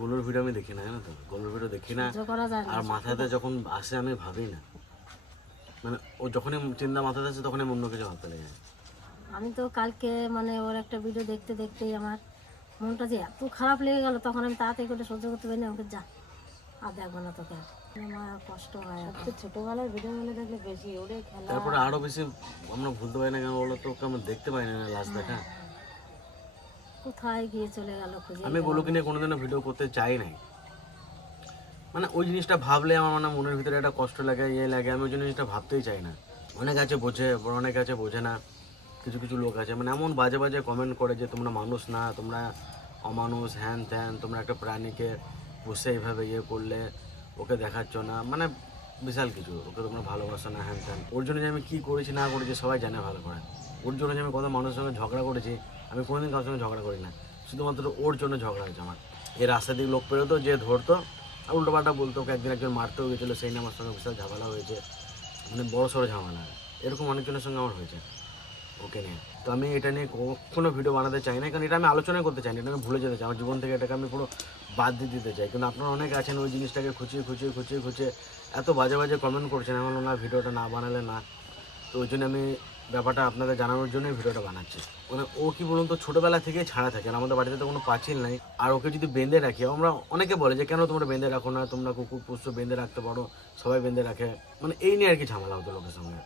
গোলুর video আমি দেখি না জানো তো? গোলুর ভিডিও দেখি না। সহ্য করা যায় আর মাথাতে যখন আসে আমি ভাবি না। মানে ও যখনই চিন্তা মাথাতে আসে তখন আমি অন্য কিছু ভাবতে লেগে। যায় আমি তো কালকে মানে ওর একটা ভিডিও দেখতে দেখতেই আমার মনটা যে এত খারাপ লেগে গেল তখন আমি তাড়াতাড়ি করে সহ্য করতে পারিনি আমাকে যা। আর দেখব না তোকে। আর। আমার কষ্ট হয় আর। ছোটবেলার ভিডিও মনে থাকলে বেশি ওরে খেলা। তারপরে আরও বেশি আমরা ভুলতে পারি না কেন বলো তো? ওকে আমরা দেখতে পাই না লাস্ট দেখা। কোথায় গিয়ে চলে গেল খুঁজে আমি গোলুকে নিয়ে কোনোদিনও ভিডিও করতে চাই নাই। মানে ওই জিনিসটা ভাবলে আমার মানে মনের ভিতরে একটা কষ্ট লাগে ইয়ে লাগে আমি ওই জিনিসটা ভাবতেই চাই না। অনেক আছে বোঝে অনেক আছে বোঝে না কিছু কিছু লোক আছে। মানে এমন বাজে বাজে কমেন্ট করে যে তোমরা মানুষ না তোমরা অমানুষ হ্যান ত্যান তোমরা একটা প্রাণীকে বসে এইভাবে ইয়ে করলে ওকে দেখাচ্ছ না। মানে বিশাল কিছু ওকে তোমরা ভালোবাসো না হ্যান ত্যান। ওর জন্য যে আমি কী করেছি না করেছি সবাই জানে ভালো করে। ওর জন্য যে আমি কত মানুষের সঙ্গে ঝগড়া করেছি আমি কোনোদিন কারোর সঙ্গে ঝগড়া করি না। শুধুমাত্র ওর জন্য ঝগড়া হয়েছে আমার। এই রাস্তা দিয়ে লোক পেরোতো, যে ধরতো, আর উল্টো পাল্টা বলতো ওকে একদিন একজন মারতেও গেছিল, সেই নিয়ে আমার সঙ্গে বিশাল ঝামেলা হয়েছে। মানে বড় সড়ো ঝামেলা। এরকম অনেকজনের সঙ্গে আমার হয়েছে, ওকে নিয়ে। তো আমি এটা নিয়ে কখনো ভিডিও বানাতে চাই না কারণ এটা আমি আলোচনা করতে চাই না, এটা আমি ভুলে যেতে চাই। আমার জীবন থেকে এটাকে আমি পুরো বাদ দিয়ে দিতে চাই। কিন্তু আপনারা অনেক আছেন ওই জিনিসটাকে খুঁচিয়ে খুঁচিয়ে খুঁচিয়ে খুঁচিয়ে, এত বাজে বাজে কমেন্ট করছেন। আমি না ভিডিওটা না বানালে না। তো ওই জন্য আমি ব্যাপারটা আপনাদের জানানোর জন্যই ভিডিওটা বানাচ্ছি। মানে ও কি বলুন তো, ছোটোবেলা থেকেই ছাড়া থাকে আমাদের বাড়িতে তো কোনো পাঁচিল নাই। আর ওকে যদি বেঁধে রাখি, আমরা অনেকে বলে যে, কেন তোমরা বেঁধে রাখো না? তোমরা কুকুর পুষ্ট বেঁধে রাখতে পারো, সবাই বেঁধে রাখে। মানে এই নিয়ে আর কি ঝামেলা হতো লোকের সঙ্গে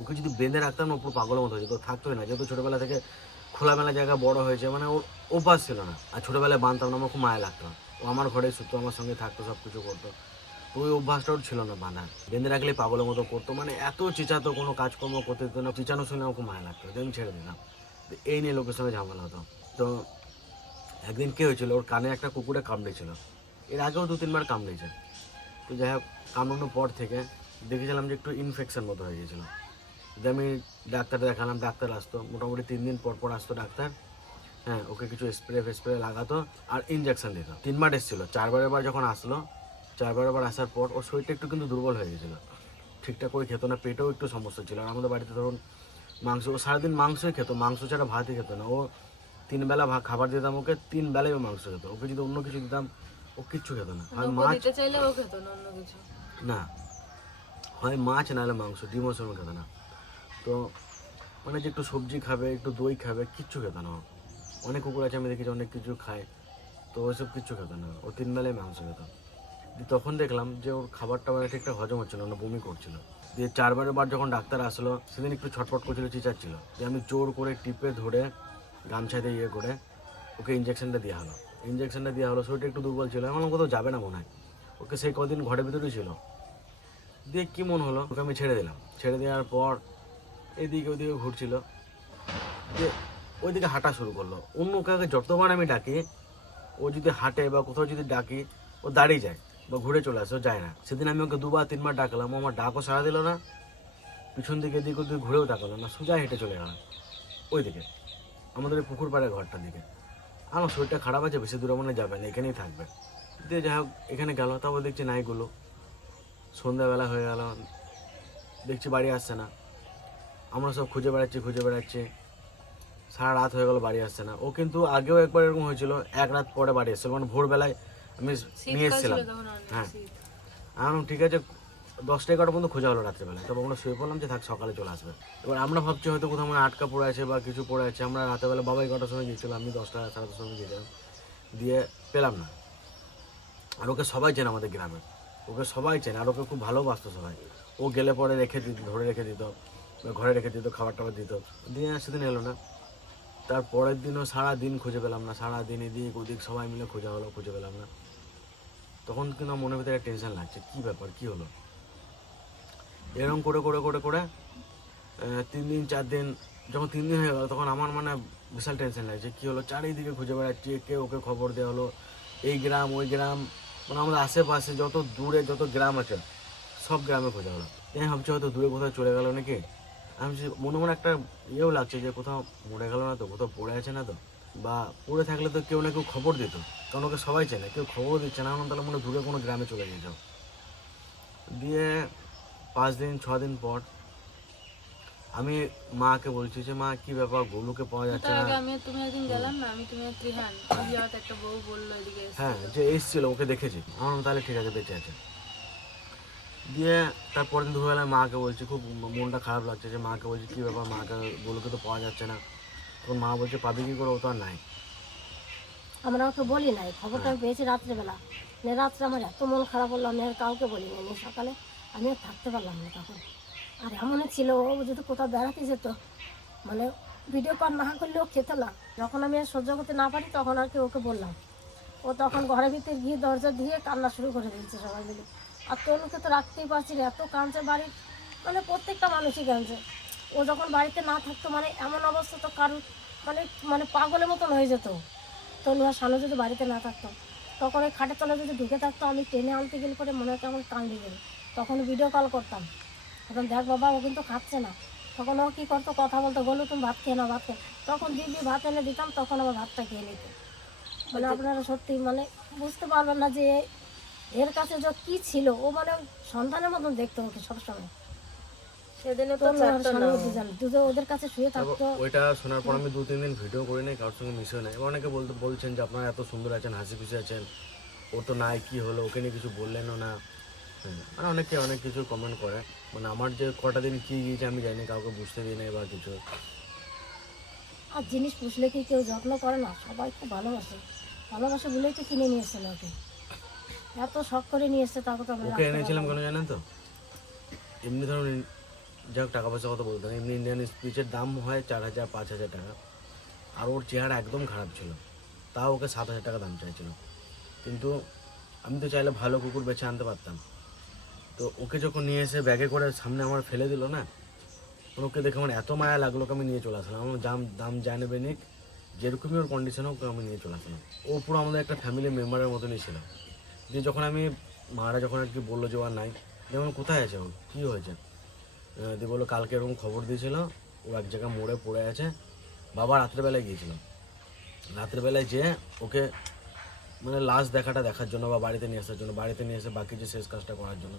ওকে যদি বেঁধে রাখতাম না পুরো পাগলের মতো হয়ে যেত, থাকতোই না। যেহেতু ছোটোবেলা থেকে খোলামেলা জায়গা বড় হয়েছে মানে ওর অভ্যাস ছিল না। আর ছোটোবেলায় বাঁধতাম না, আমার খুব মায়া লাগতো। ও আমার ঘরে শুতো, আমার সঙ্গে থাকতো সব কিছু করতো। ওই অভ্যাসটা ওর ছিল না বাঁধা বেঁধে রাখলে পাগলের মতো করতো। মানে এত চিচাতো কোনো কাজকর্ম করতে দিত না, চিচানো শুনে খুব মায়া লাগতো আমি ছেড়ে দিলাম এই নিয়ে লোকের সঙ্গে ঝামেলা হতো। তো একদিন কী হয়েছিল, ওর কানে একটা কুকুরে কামড়েছিল। এর আগেও দু, তিনবার কামড়েছে। তো যাই হোক, কামড়ানোর পর থেকে দেখেছিলাম যে একটু ইনফেকশন মতো হয়ে গেছিল যে আমি ডাক্তার দেখালাম, ডাক্তার আসতো, মোটামুটি তিন দিন পর পর আসতো ডাক্তার। হ্যাঁ ওকে কিছু স্প্রে ফেস্প্রে লাগাতো আর ইঞ্জেকশন দিত। তিনবার এসেছিল চারবার এবার যখন আসলো চারবার এবার আসার পর ওর শরীরটা একটু কিন্তু দুর্বল হয়ে গেছিল। ঠিকঠাক করে খেতো না পেটেও একটু সমস্যা ছিল। আর আমাদের বাড়িতে ধরুন মাংস ও সারাদিন মাংসই খেতো মাংস ছাড়া ভাতই খেতো না। ও তিন বেলা খাবার দিতাম ওকে তিন বেলায় ও মাংস খেতো। ওকে যদি অন্য কিছু দিতাম ও কিচ্ছু খেতো না। আর মাছ চাইলে ও খেতো না অন্য কিছু। না। হয় মাছ নাহলে মাংস ডিমও সময় খেতে না। তো মানে যে একটু সবজি খাবে একটু দই খাবে কিচ্ছু খেতে না। অনেক কুকুর আছে আমি দেখেছি অনেক কিছু খায়। তো ওইসব কিচ্ছু খেতে না। ও তিন বেলায় মাংস খেত। দিয়ে তখন দেখলাম যে ওর খাবারটা মানে ঠিকঠাক হজম হচ্ছিল না, বমি করছিল। দিয়ে চারবারের বার যখন ডাক্তার আসলো, সেদিন একটু ছটফট করছিল, চিচাচ্ছিল। যে আমি জোর করে টিপে ধরে গামছাতে ইয়ে করে ওকে ইঞ্জেকশনটা দেওয়া হলো। ইঞ্জেকশনটা দেওয়া হলো, শরীরটা একটু দুর্বল ছিল। আমার কোথাও যাবে না মনে হয়। ওকে সেই কদিন ঘরের ভিতরেই ছিল। দিয়ে কী মন হলো? ওকে আমি ছেড়ে দিলাম। ছেড়ে দেওয়ার পর এদিকে ওদিকে ঘুরছিল। দিয়ে ওইদিকে হাঁটা শুরু করল। অন্য কাউকে যতবার আমি ডাকি, ও যদি হাঁটে বা কোথাও যদি ডাকি, ও দাঁড়িয়ে যায়। বা ঘুরে চলে আসে যায় না। সেদিন আমি ওকে দুবার, তিনবার ডাকলাম আমার ডাকও সারা দিল না। পিছন দিকে এদিকে ওদিকে ঘুরেও তাকালো না, সোজা হেঁটে চলে গেলাম। ওই দিকে আমাদের ওই পুকুর পাড়ের ঘরটার দিকে। আমার শরীরটা খারাপ আছে, বেশি দূরে মনে যাবে না, এখানেই থাকবে। দিয়ে যাই হোক, এখানে গেল, তারপর দেখছি নাইগুলো। সন্ধ্যাবেলা হয়ে গেল, দেখছি বাড়ি আসছে না। আমরা সব খুঁজে বেড়াচ্ছি খুঁজে বেড়াচ্ছি। সারা রাত হয়ে গেল, বাড়ি আসছে না। ও কিন্তু আগেও একবার এরকম হয়েছিল, এক রাত পরে বাড়ি এসেছিল মানে ভোরবেলায় আমি নিয়ে এসেছিলাম। হ্যাঁ। আমি ঠিক আছে দশটা এগারোটা পর্যন্ত খোঁজা হলো রাত্রেবেলায় তবে আমরা শুয়ে পড়লাম যে থাক সকালে চলে আসবে। এবার আমরা ভাবছি হয়তো কোথাও মানে আটকা পড়ে আছে বা কিছু পড়ে আছে। আমরা রাতেবেলা বাবা এগারোটার সময় গিয়েছিলাম আমি দশটা সাড়ে দশটার সময় গিয়েছিলাম। দিয়ে পেলাম না। আর ওকে সবাই চেনে আমাদের গ্রামে। ওকে সবাই চেনে আর ওকে খুব ভালোবাসতো সবাই। ও গেলে পরে রেখে দিত ধরে রেখে দিত ঘরে রেখে দিত খাবার টাবার দিত। দিয়ে সেদিন এলো না। তার পরের দিনও সারা দিন খুঁজে পেলাম না সারা দিন এদিক ওদিক সবাই মিলে খোঁজা হলো খুঁজে পেলাম না। তখন কিন্তু আমার মনের ভিতরে টেনশন লাগছে, কী ব্যাপার, কী হলো? এরকম করে করে করে করে তিন দিন, চার দিন, যখন তিন দিন হয়ে গেল, তখন আমার মানে বিশাল টেনশন লাগছে, কী হলো? চারিদিকে খুঁজে বেড়াচ্ছি, কে ওকে খবর দেওয়া হলো, এই গ্রাম, ওই গ্রাম মানে আমাদের আশেপাশে যত দূরে যত গ্রাম আছে, সব গ্রামে খোঁজা হলো। আমি ভাবছি হয়তো দূরে কোথাও চলে গেলো নাকি? আমি মনে মনে একটা ইয়েও লাগছে যে কোথাও মরে গেলো না তো, কোথাও পড়ে আছে না তো। বা পড়ে থাকলে তো কেউ না কেউ খবর দিত। কারণ ওকে সবাই চেনে কেউ খবর দিচ্ছে না। এখন তাহলে মনে দূরে কোনো গ্রামে চলে গেছে দিয়ে পাঁচ দিন ছ দিন পর আমি মাকে বলছি যে মা কি ব্যাপার? গোলুকে পাওয়া যাচ্ছে না। আমি তুমি একদিন গেলাম না? আমি তুমি ত্রিহান। একটা বউ বলল এদিকে হ্যাঁ যে এসছিল ওকে দেখেছি। আমার তাহলে ঠিক আছে বেঁচে আছে। দিয়ে তারপর দিন দুপুরবেলায় মাকে বলছি খুব মনটা খারাপ লাগছে যে মাকে বলছি কী ব্যাপার? মাকে গোলুকে তো পাওয়া যাচ্ছে না। তখন মা বলছে পাবি কি করে? ও তো আর নাই। আমরা ওকে বলি নাই। খবরটা আমি পেয়েছি রাত্রেবেলা। মানে রাত্রে আমার এত মন খারাপ হলো আমি আর কাউকে বলি নাই নিয়ে সকালে আমি আর থাকতে পারলাম না তখন। আর এমনই ছিল ও যদি কোথাও বেড়াতে যেত মানে ভিডিও কল না করলেও খেত না। যখন আমি আর সহ্য করতে না পারি তখন আর কি ওকে বললাম। ও তখন ঘরের ভিতরে গিয়ে দরজা দিয়ে কান্না শুরু করে দিয়েছে সবাই মিলে। আর তনুকে তো রাখতেই পারছি না এত কাঁদছে বাড়ির মানে প্রত্যেকটা মানুষই কাঁদছে। ও যখন বাড়িতে না থাকতো মানে এমন অবস্থা তো কারণ মানে মানে পাগলের মতন হয়ে যেত। তনু আর শানু যদি বাড়িতে না থাকতো তখন ওই খাটের তলে যদি ঢুকে থাকতো আমি টেনে আনতে গেলে পরে মনে হতো আমার কান লেগে তখন ভিডিও কল করতাম। তখন দেখ বাবা ও কিন্তু খাচ্ছে না। তখন ও কী করতো কথা বলতো বলো তুমি ভাত খেয়ে না ভাত খেয়ে তখন দিদি ভাত এনে দিতাম তখন আবার ভাতটা খেয়ে নিত। মানে আপনারা সত্যি মানে বুঝতে পারবেন না যে এর কাছে যে কি ছিল ও মানে সন্তানের মতন দেখতো ওকে সবসময়। সেদিনে তো চারটা ওদের কাছে শুয়ে থাকতো। ওইটা শোনার পর আমি দু তিন দিন ভিডিও করি নাই কারোর সঙ্গে মিশে নাই। অনেকে বলতে বলছেন যে আপনারা এত সুন্দর আছেন হাসি খুশি আছেন ও তো নাই কি হলো ওকে নিয়ে কিছু বললেনও না। মানে অনেকে অনেক কিছু কমেন্ট করে। মানে আমার যে কটা দিন কি গিয়েছে আমি জানি কাউকে বুঝতে দিই নাই বা কিছু। আর জিনিস পুষলে কি কেউ যত্ন করে না? সবাই খুব ভালোবাসে। ভালোবাসে বলেই তো কিনে নিয়ে এসেছিল ওকে। এত শখ করে নিয়ে এসছে তাকে তো ওকে এনেছিলাম কেন জানেন তো? এমনি ধরুন যাই হোক, টাকা পয়সার কথা বলতে এমনি ইন্ডিয়ান স্পিচের দাম হয় চার হাজার, পাঁচ হাজার টাকা। আর ওর চেহারা একদম খারাপ ছিল। তাও ওকে সাত হাজার টাকা দাম চাইছিল। কিন্তু আমি তো চাইলে ভালো কুকুর বেছে আনতে পারতাম। তো ওকে যখন নিয়ে এসে ব্যাগে করে সামনে আমার ফেলে দিল না ওকে দেখে আমার এত মায়া লাগল আমি নিয়ে চলে আসলাম। আমার দাম দাম যা নেবে নিক, যেরকমই ওর কন্ডিশন হোক আমি নিয়ে চলে আসলাম। ও পুরো আমাদের একটা ফ্যামিলি মেম্বারের মতনই ছিল। দিয়ে যখন আমি, মারা যখন আর কি বলল যে ও আর নাই যেমন কোথায় আছে ও? কী হয়েছে? দিয়ে বলল কালকে এরকম খবর দিয়েছিল ও এক জায়গায় মোড়ে পড়ে আছে। বাবা রাত্রেবেলায় গিয়েছিল। রাত্রেবেলায় যেয়ে ওকে মানে লাশ দেখাটা দেখার জন্য বা বাড়িতে নিয়ে আসার জন্য বাড়িতে নিয়ে এসে বাকি যে শেষ কাজটা করার জন্য।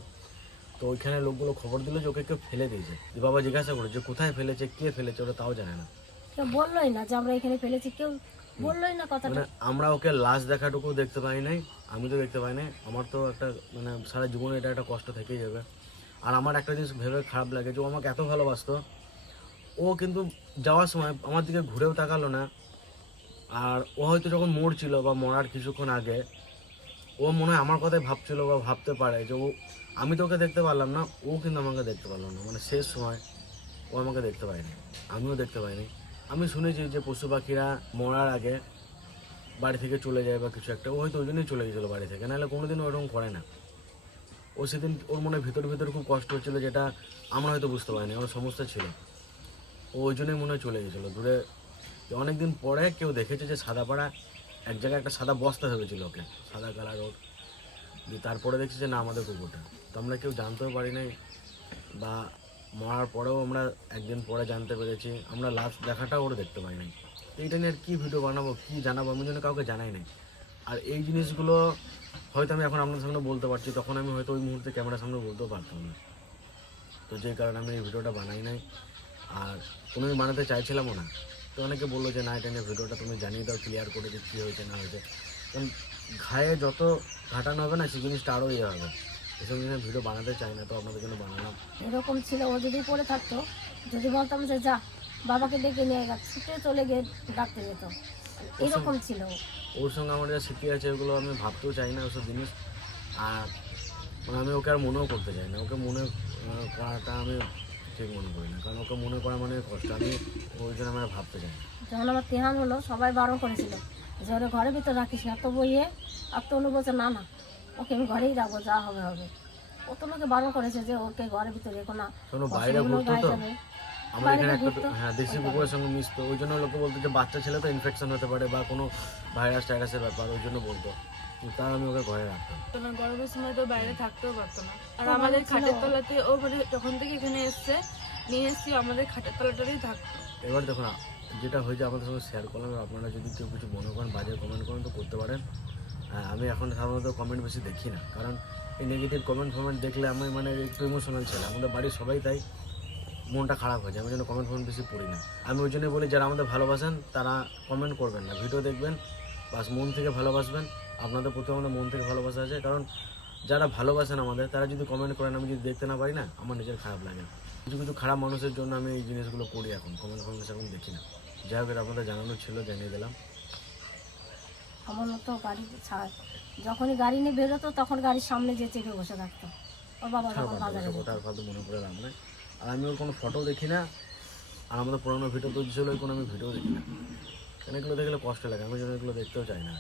তো ওইখানে লোকগুলো খবর দিল যে ওকে কেউ ফেলে দিয়েছে। দিয়ে বাবা জিজ্ঞাসা করে যে কোথায় ফেলেছে কে ফেলেছে ওটা তাও জানে না। কেউ বললোই না যে আমরা এখানে ফেলেছি কেউ বললোই না কথাটা। মানে আমরা ওকে লাশ দেখাটুকু দেখতে পাই নাই আমি তো দেখতে পাই নাই। আমার তো একটা মানে সারা জীবনে এটা একটা কষ্ট থেকেই যাবে। আর আমার একটা জিনিস ভেবে খারাপ লাগে যে ও আমাকে এত ভালোবাসতো। ও কিন্তু যাওয়ার সময় আমার দিকে ঘুরেও তাকালো না। আর ও হয়তো যখন মরছিল বা মরার কিছুক্ষণ আগে, ও মনে হয় আমার কথাই ভাবছিল বা ভাবতে পারে যে ও, আমি তো ওকে দেখতে পারলাম না, ও কিন্তু আমাকে দেখতে পারল না। মানে শেষ সময় ও আমাকে দেখতে পায়নি। আমিও দেখতে পাইনি। আমি শুনেছি যে পশু পাখিরা মরার আগে বাড়ি থেকে চলে যায় বা কিছু একটা, ও হয়তো ওই জন্যই চলে গেছিল বাড়ি থেকে, নাহলে কোনোদিনও ওরকম করে না। ও সেদিন ওর মনে ভেতর ভিতর খুব কষ্ট হচ্ছিল যেটা আমরা হয়তো বুঝতে পারিনি, আমার সমস্যা ছিল ও ওই জন্যই মনে হয় চলে গেছিল। দূরে অনেক দিন পরে কেউ দেখেছে যে সাদা পাড়া এক জায়গায় একটা সাদা বস্তা ভেবেছিল ওকে, সাদা কালার ওর। দিয়ে তারপরে দেখছি যে না, আমাদের কুকুরটা। তো আমরা কেউ জানতেও পারি নাই বা মরার পরেও আমরা একদিন পরে জানতে পেরেছি। আমরা লাস্ট দেখাটাও ওর দেখতে পাই নাই তো এইটা নিয়ে আর কী ভিডিও বানাবো, কী জানাব, আমি জন্য কাউকে জানাই নাই। আর এই জিনিসগুলো হয়তো আমি এখন আপনার সামনে বলতে পারছি তখন আমি হয়তো ওই মুহূর্তে ক্যামেরার সামনে বলতেও পারতাম না। তো যে কারণে আমি এই ভিডিওটা বানাই নাই। আর কোনো আমি বানাতে চাইছিলামও না। তো অনেকে বলল যে না এটা নিয়ে ভিডিওটা তুমি জানিয়ে দাও ক্লিয়ার করে দিই কী হয়েছে না হয়েছে। কারণ ঘায়ে যত ঘাটানো হবে না সেই জিনিসটা আরও ইয়ে হবে। এসব জিনিস ভিডিও বানাতে চাই না তো আপনাদের জন্য বানালাম। এরকম ছিল ও যদি পড়ে থাকতো যদি বলতাম যে যা বাবাকে ডেকে নিয়ে গেছে ছুটে চলে গিয়ে ডাকতে যেত। এরকম ছিল। ওর সঙ্গে আমার যা স্মৃতি আছে ওগুলো আমি ভাবতেও চাই না ওসব জিনিস। আর মানে আমি ওকে আর মনেও করতে চাই না। ওকে মনে করাটা আমি ঠিক মনে করি না। কারণ ওকে মনে করা মানে কষ্ট। আমি ওই জন্য আমি ভাবতে চাই না। যখন আমার তেহান হলো সবাই বারণ করেছিল যে ওরা ঘরের ভিতর রাখিস না। তো বইয়ে আর তনু বলছে না না ওকে আমি ঘরেই রাখব যা হবে হবে। ও তো লোকে বারণ করেছে যে ওকে ঘরের ভিতরে রেখো না। বাইরে ঘুরতো তো? যাবে। আমার এখানে একটা হ্যাঁ দেশি কুকুরের সঙ্গে মিশতো। ওই জন্য লোকে বলতো যে বাচ্চা ছেলে তো ইনফেকশন হতে পারে বা কোনো ভাইরাস টাইরাসের ব্যাপার ওই জন্য বলতো। তাও আমি ওকে ঘরে রাখতাম। গরমের সময় তো বাইরে থাকতেও পারতো না। আর আমাদের খাটের তলাতে ও মানে যখন থেকে এখানে এসছে নিয়ে এসছি আমাদের খাটের তলাটাতেই থাকতো। এবার দেখুন যেটা হয়েছে আপনাদের সঙ্গে শেয়ার করলাম আপনারা যদি কেউ কিছু মনে করেন বাজে কমেন্ট করেন তো করতে পারেন। হ্যাঁ, আমি এখন সাধারণত কমেন্ট বেশি দেখি না। কারণ এই নেগেটিভ কমেন্ট ফমেন্ট দেখলে আমি মানে একটু ইমোশনাল ছিল আমাদের বাড়ির সবাই তাই। মনটা খারাপ হয়ে যায় আমি জন্য কমেন্ট ফমেন্ট বেশি পড়ি না। আমি ওই জন্যই বলি যারা আমাদের ভালোবাসেন তারা কমেন্ট করবেন না। ভিডিও দেখবেন বাস মন থেকে ভালোবাসবেন। আপনাদের প্রতি আমাদের মন থেকে ভালোবাসা আছে। কারণ যারা ভালোবাসেন আমাদের তারা যদি কমেন্ট করেন আমি যদি দেখতে না পারি না আমার নিজের খারাপ লাগে। কিছু কিছু খারাপ মানুষের জন্য আমি এই জিনিসগুলো করি এখন। কমেন্ট ফমেন্ট এখন দেখি না। যাই হোক আপনাদের জানানো ছিল জানিয়ে দিলাম। আমার মতো গাড়ি ছাড়। যখনই গাড়ি নিয়ে বেরোতো তখন গাড়ির সামনে যে চেপে বসে থাকতো। ওর বাবা বাজারে তার ফালতু মনে করে লাভ আর আমি ওর কোনো ফটো দেখি না। আর আমাদের পুরোনো ভিডিও তৈরি ছিল ওই কোনো আমি ভিডিও দেখি না। কেন এগুলো দেখলে কষ্ট লাগে? আমি যেন এগুলো দেখতেও চাই না।